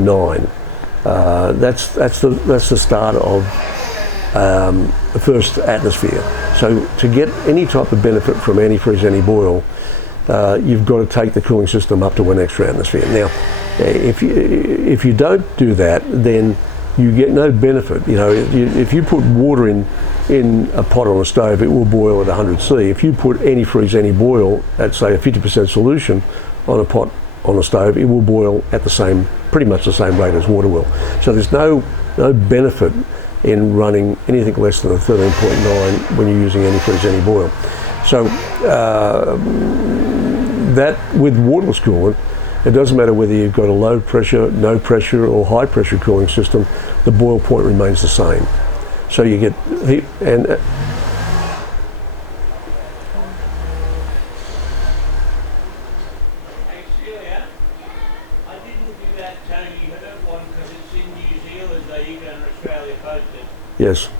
9. That's the start of the first atmosphere. So to get any type of benefit from antifreeze, anti-boil, you've got to take the cooling system up to an extra atmosphere. Now, if you don't do that, then you get no benefit. You know, if you put water in a pot on a stove, it will boil at 100 C. If you put antifreeze, anti-boil at say a 50% solution on a pot on a stove, it will boil at pretty much the same rate as water will. So there's no benefit in running anything less than a 13.9 when you're using antifreeze, anti-boil. So that with waterless coolant, it doesn't matter whether you've got a low pressure, no pressure, or high pressure cooling system, the boil point remains the same. So you get heat and yes.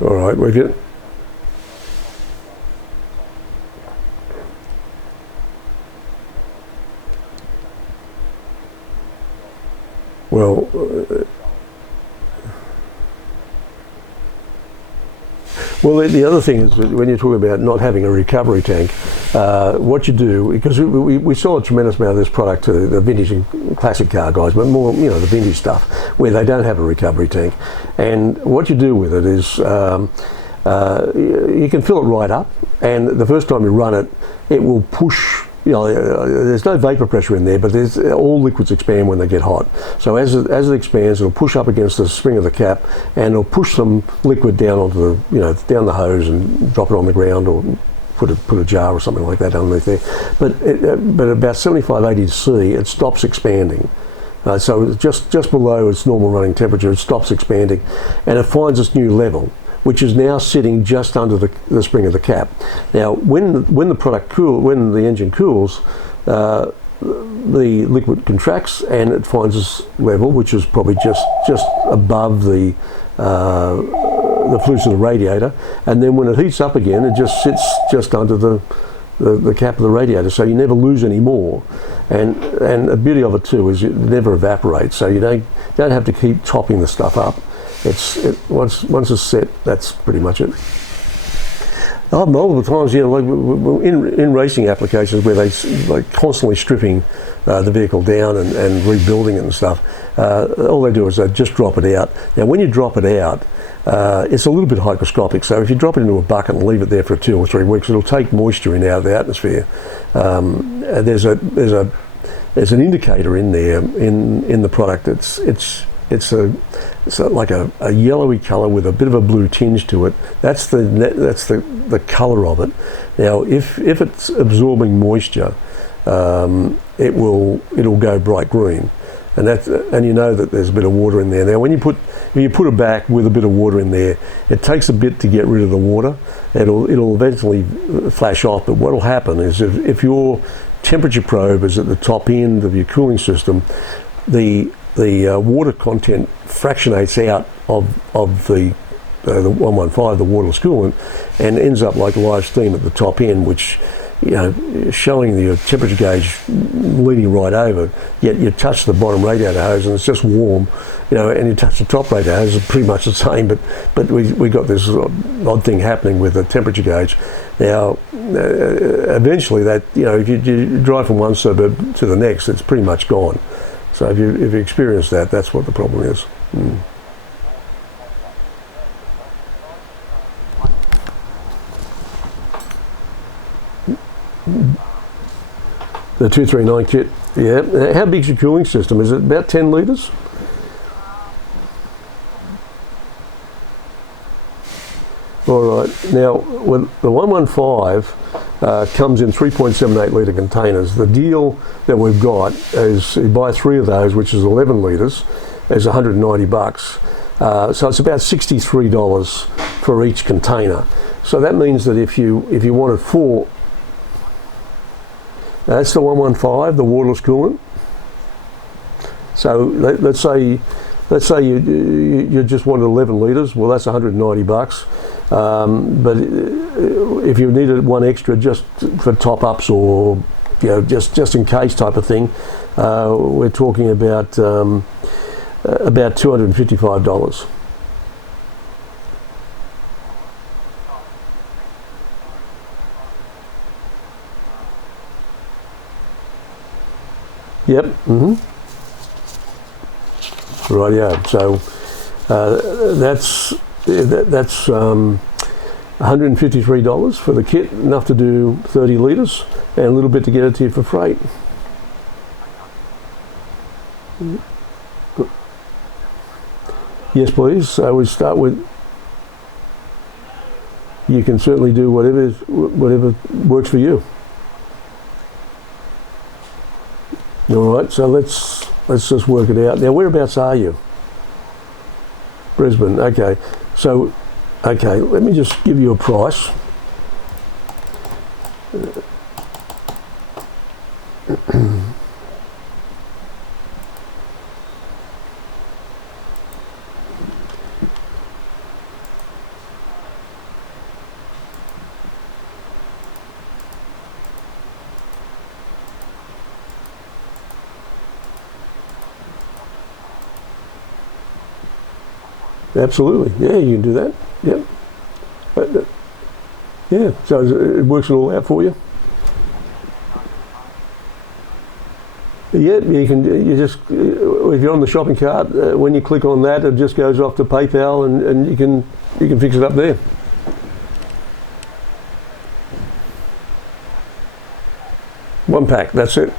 All right, we've got. Well, the other thing is when you're talking about not having a recovery tank, what you do, because we sell a tremendous amount of this product to the vintage and classic car guys, but more, you know, the vintage stuff where they don't have a recovery tank. And what you do with it is you can fill it right up, and the first time you run it, it will push. You know, there's no vapor pressure in there, but all liquids expand when they get hot. So as it expands, it'll push up against the spring of the cap, and it'll push some liquid down onto down the hose and drop it on the ground, or put a jar or something like that underneath there. But about 75-80 C, it stops expanding. So just below its normal running temperature, it stops expanding, and it finds its new level, which is now sitting just under the spring of the cap. Now, when the engine cools, the liquid contracts and it finds this level, which is probably just above the flutes of the radiator, and then when it heats up again, it just sits just under the cap of the radiator, so you never lose any more. And the beauty of it too is it never evaporates, so you don't have to keep topping the stuff up. Once it's set, that's pretty much it. Multiple times, like in racing applications where they're constantly stripping the vehicle down and rebuilding it and stuff, all they do is they just drop it out. Now, when you drop it out, it's a little bit hygroscopic, so if you drop it into a bucket and leave it there for 2 or 3 weeks, it'll take moisture out of the atmosphere. There's an indicator in there in the product. It's like a yellowy colour with a bit of a blue tinge to it. That's the colour of it. Now, if it's absorbing moisture, it'll go bright green, and you know that there's a bit of water in there. Now, when you put it back with a bit of water in there, it takes a bit to get rid of the water. It'll eventually flash off. But what will happen is if your temperature probe is at the top end of your cooling system, the water content fractionates out of the 115, the waterless coolant, and ends up like live steam at the top end, which, showing the temperature gauge leading right over, yet you touch the bottom radiator hose and it's just warm, and you touch the top radiator hose, it's pretty much the same, but we got this odd thing happening with the temperature gauge. Now, eventually that, if you drive from one suburb to the next, it's pretty much gone. So if you experience that, that's what the problem is. The 239 kit, yeah. How big's your cooling system? Is it about 10 litres? All right. Now, with the 115 comes in 3.78 litre containers. The deal that we've got is you buy 3 of those, which is 11 litres, is $190. So it's about $63 for each container. So that means that if you wanted 4, that's the 115, the waterless coolant. So let's say let's say you just wanted 11 litres, well that's $190. But if you needed one extra just for top-ups or just in case type of thing, we're talking about $255. Yep. Rightio. So that's $153 for the kit, enough to do 30 litres, and a little bit to get it to you for freight. Yes, please. So we start with. You can certainly do whatever works for you. All right, so let's just work it out. Now, whereabouts are you? Brisbane. Okay. So, okay, let me just give you a price. Absolutely, yeah, you can do that. Yep. Yeah, so it works it all out for you. Yeah, you can. You just if you're on the shopping cart, when you click on that, it just goes off to PayPal, and you can fix it up there. One pack. That's it.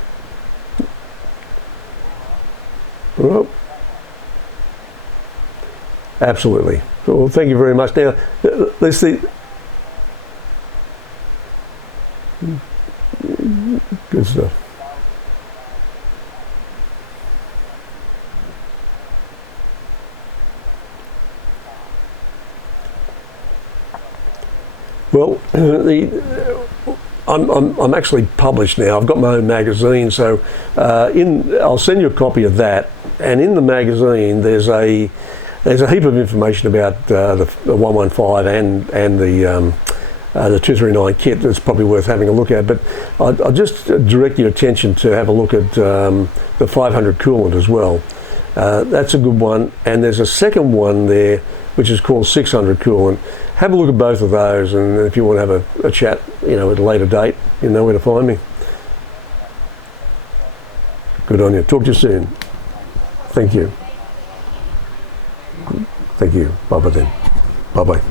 Well. Absolutely. Well, thank you very much. Now, let's see. Good stuff. Well, I'm actually published now. I've got my own magazine, so I'll send you a copy of that. And in the magazine, there's a heap of information about the 115 and the 239 kit that's probably worth having a look at. But I'll just direct your attention to have a look at the 500 coolant as well. That's a good one. And there's a second one there, which is called 600 coolant. Have a look at both of those, and if you want to have a chat, at a later date, you know where to find me. Good on you. Talk to you soon. Thank you. Thank you. Bye-bye then. Bye-bye.